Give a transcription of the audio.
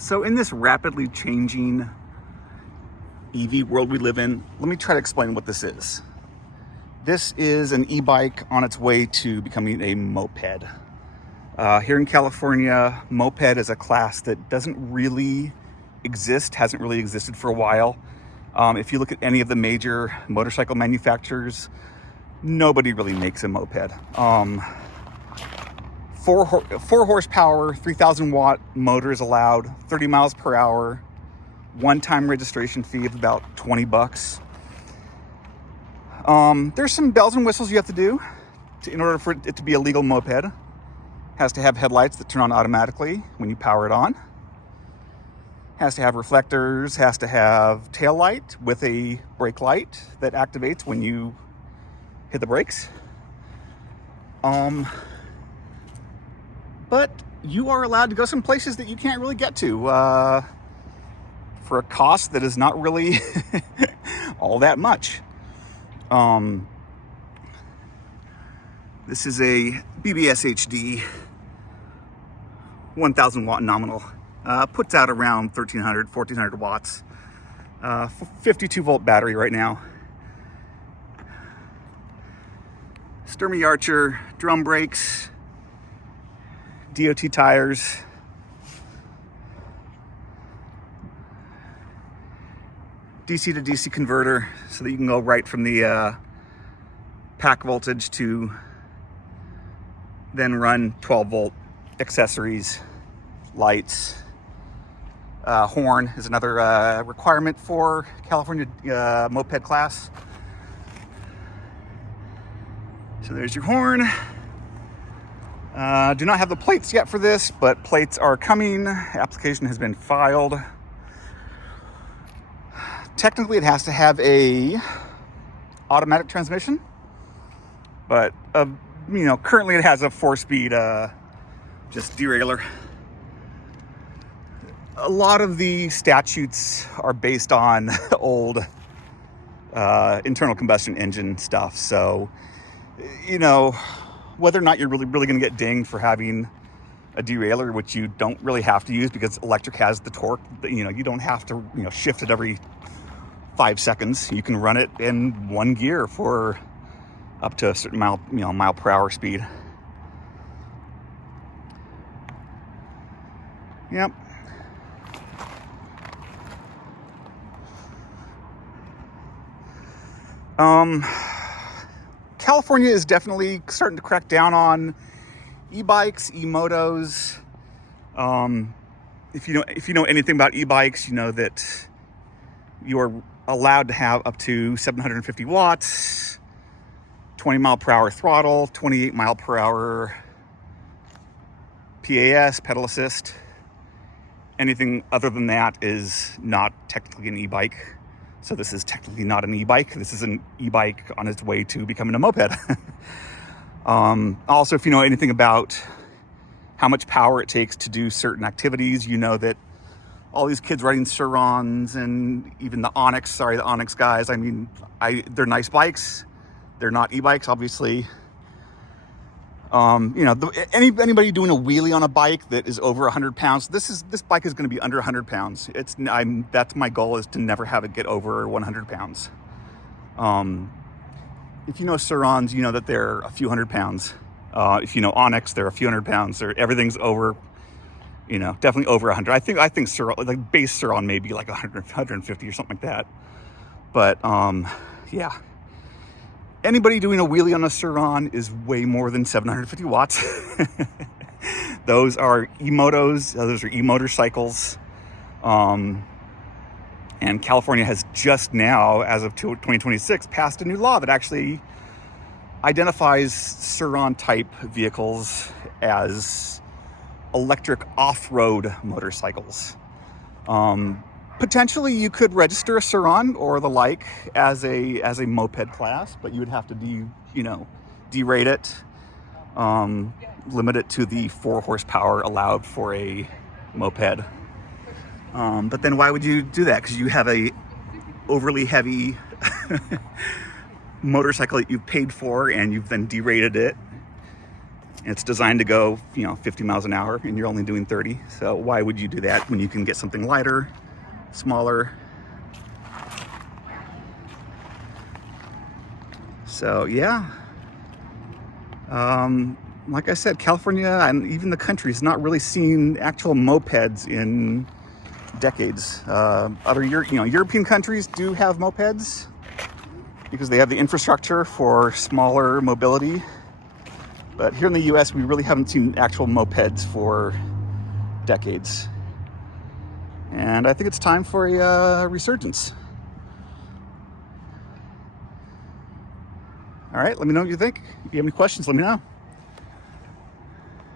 So in this rapidly changing EV world we live in, let me try to explain what this is. This is an e-bike on its way to becoming a moped. Here in California, moped is a class that doesn't really exist, hasn't really existed for a while. If you look at any of the major motorcycle manufacturers, nobody really makes a moped. 4 horsepower, 3,000 watt motor is allowed, 30 miles per hour, one-time registration fee of about 20 bucks. There's some bells and whistles you have to do in order for it to be a legal moped. It has to have headlights that turn on automatically when you power it on. Has to have reflectors, has to have tail light with a brake light that activates when you hit the brakes. But you are allowed to go some places that you can't really get to for a cost that is not really all that much. This is a BBS HD 1000 watt nominal. Puts out around 1400 watts. 52 volt battery right now. Sturmey Archer, drum brakes, DOT tires, DC to DC converter so that you can go right from the pack voltage to then run 12 volt accessories, lights. Horn is another requirement for California Moped Class. So there's your horn. Do not have the plates yet for this, but plates are coming. Application has been filed. Technically, it has to have a automatic transmission, but currently it has a 4-speed just derailleur. A lot of the statutes are based on old internal combustion engine stuff. So, whether or not you're really going to get dinged for having a derailleur, which you don't really have to use because electric has the torque, you don't have to, shift it every 5 seconds. You can run it in one gear for up to a certain mile per hour speed. Yep. California is definitely starting to crack down on e-bikes, e-motos. If you know anything about e-bikes, you know that you are allowed to have up to 750 watts, 20 mile per hour throttle, 28 mile per hour PAS, pedal assist. Anything other than that is not technically an e-bike. So this is technically not an e-bike. This is an e-bike on its way to becoming a moped. Also, if you know anything about how much power it takes to do certain activities, you know that all these kids riding Surons and even the Onyx, the Onyx guys, they're nice bikes. They're not e-bikes, obviously. Anybody doing a wheelie on a bike that is over 100 pounds, this bike is going to be under 100 pounds. That's my goal, is to never have it get over 100 pounds. If you know Surons, you know that they're a few hundred pounds. If you know Onyx, they're a few hundred pounds. Everything's over, definitely over 100. I think Suron, like base Suron, maybe like 100, 150 or something like that. But yeah. Anybody doing a wheelie on a Suron is way more than 750 watts. Those are e-motos. Those are e-motorcycles. And California has just now, as of 2026, passed a new law that actually identifies Suron type vehicles as electric off-road motorcycles. Potentially, you could register a Suron or the like as a moped class, but you would have to derate it, limit it to the 4 horsepower allowed for a moped. But then why would you do that? Because you have a overly heavy motorcycle that you've paid for and you've then derated it. It's designed to go, 50 miles an hour, and you're only doing 30. So why would you do that when you can get something lighter, smaller? So yeah, like I said, California and even the country is not really seeing actual mopeds in decades. Other European countries do have mopeds because they have the infrastructure for smaller mobility. But here in the US, we really haven't seen actual mopeds for decades. And I think it's time for a resurgence. All right, let me know what you think. If you have any questions, let me know.